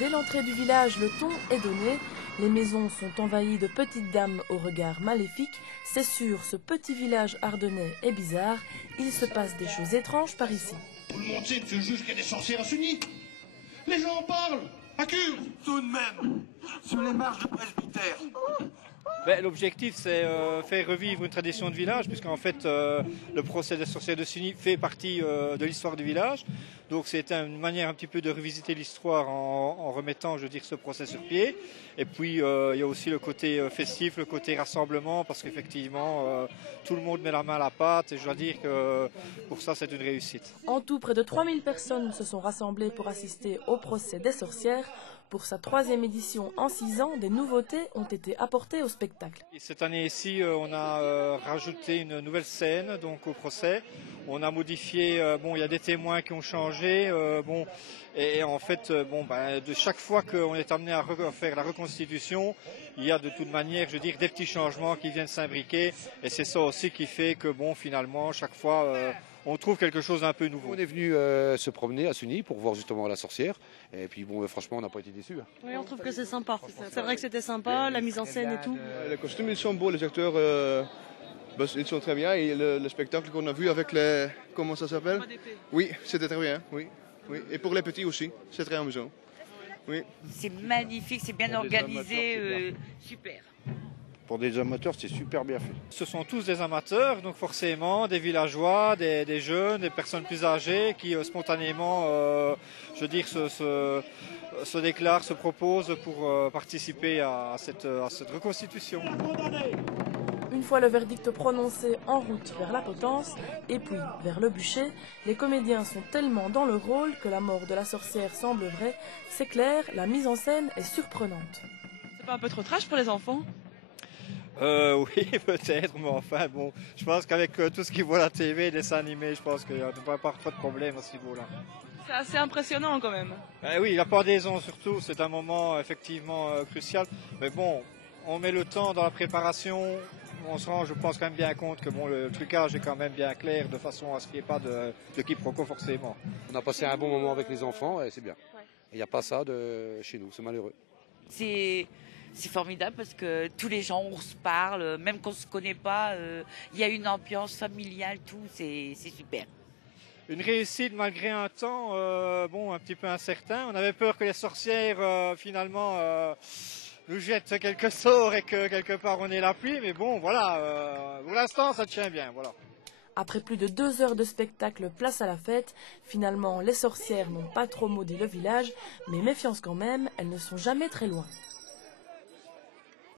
Dès l'entrée du village, le ton est donné. Les maisons sont envahies de petites dames au regard maléfique. C'est sûr, ce petit village ardennais est bizarre. Il se passe des choses étranges par ici. Tout le monde sait, monsieur le juge, qu'il y a des sorcières à Sunny. Les gens en parlent, accusent. Tout de même, sur les marches du presbytère. L'objectif, c'est faire revivre une tradition de village, puisqu'en fait, le procès des sorcières de Sunny fait partie de l'histoire du village. Donc, c'est une manière un petit peu de revisiter l'histoire en remettant, je veux dire, ce procès sur pied. Et puis, il y a aussi le côté festif, le côté rassemblement, parce qu'effectivement, tout le monde met la main à la pâte. Et je dois dire que pour ça, c'est une réussite. En tout, près de 3000 personnes se sont rassemblées pour assister au procès des sorcières. Pour sa 3e édition en 6 ans, des nouveautés ont été apportées au spectacle. Et cette année-ci, on a rajouté une nouvelle scène donc au procès. On a modifié, il y a des témoins qui ont changé. Et en fait, de chaque fois qu'on est amené à faire la reconstitution, il y a de toute manière, je veux dire, des petits changements qui viennent s'imbriquer. Et c'est ça aussi qui fait que, finalement, chaque fois, on trouve quelque chose d'un peu nouveau. On est venu se promener à Sunny pour voir justement la sorcière. Et puis franchement, on n'a pas été déçus. Oui, on trouve que c'est sympa. C'est vrai que c'était sympa, la mise en scène et tout. Les costumes, ils sont beaux, les acteurs, ils sont très bien. Et le spectacle qu'on a vu avec les... Comment ça s'appelle? Oui, c'était très bien, oui. Et pour les petits aussi, c'est très amusant. Oui. C'est magnifique, c'est bien organisé, super. Pour des amateurs, c'est super bien fait. Ce sont tous des amateurs, donc forcément des villageois, des jeunes, des personnes plus âgées qui spontanément, se déclarent, se proposent pour participer à cette reconstitution. Une fois le verdict prononcé, en route vers la potence et puis vers le bûcher, les comédiens sont tellement dans le rôle que la mort de la sorcière semble vraie. C'est clair, la mise en scène est surprenante. C'est pas un peu trop trash pour les enfants? Oui, peut-être, mais enfin, je pense qu'avec tout ce qu'ils voient à la TV, les dessins animés, je pense qu'il n'y a pas trop de problème à ce niveau-là. C'est assez impressionnant quand même. Oui, la pendaison surtout, c'est un moment effectivement crucial. Mais on met le temps dans la préparation, on se rend, je pense, quand même bien compte que le trucage est quand même bien clair, de façon à ce qu'il n'y ait pas de quiproquo forcément. On a passé un bon moment avec les enfants et c'est bien. Il n'y a pas ça chez nous, c'est malheureux. C'est formidable parce que tous les gens, on se parle, même qu'on ne se connaît pas, il y a une ambiance familiale, tout, c'est super. Une réussite malgré un temps un petit peu incertain. On avait peur que les sorcières finalement nous jettent quelques sorts et que quelque part on ait la pluie, mais pour l'instant ça tient bien, voilà. Après plus de 2 heures de spectacle, place à la fête. Finalement, les sorcières n'ont pas trop maudit le village, mais méfiance quand même, elles ne sont jamais très loin.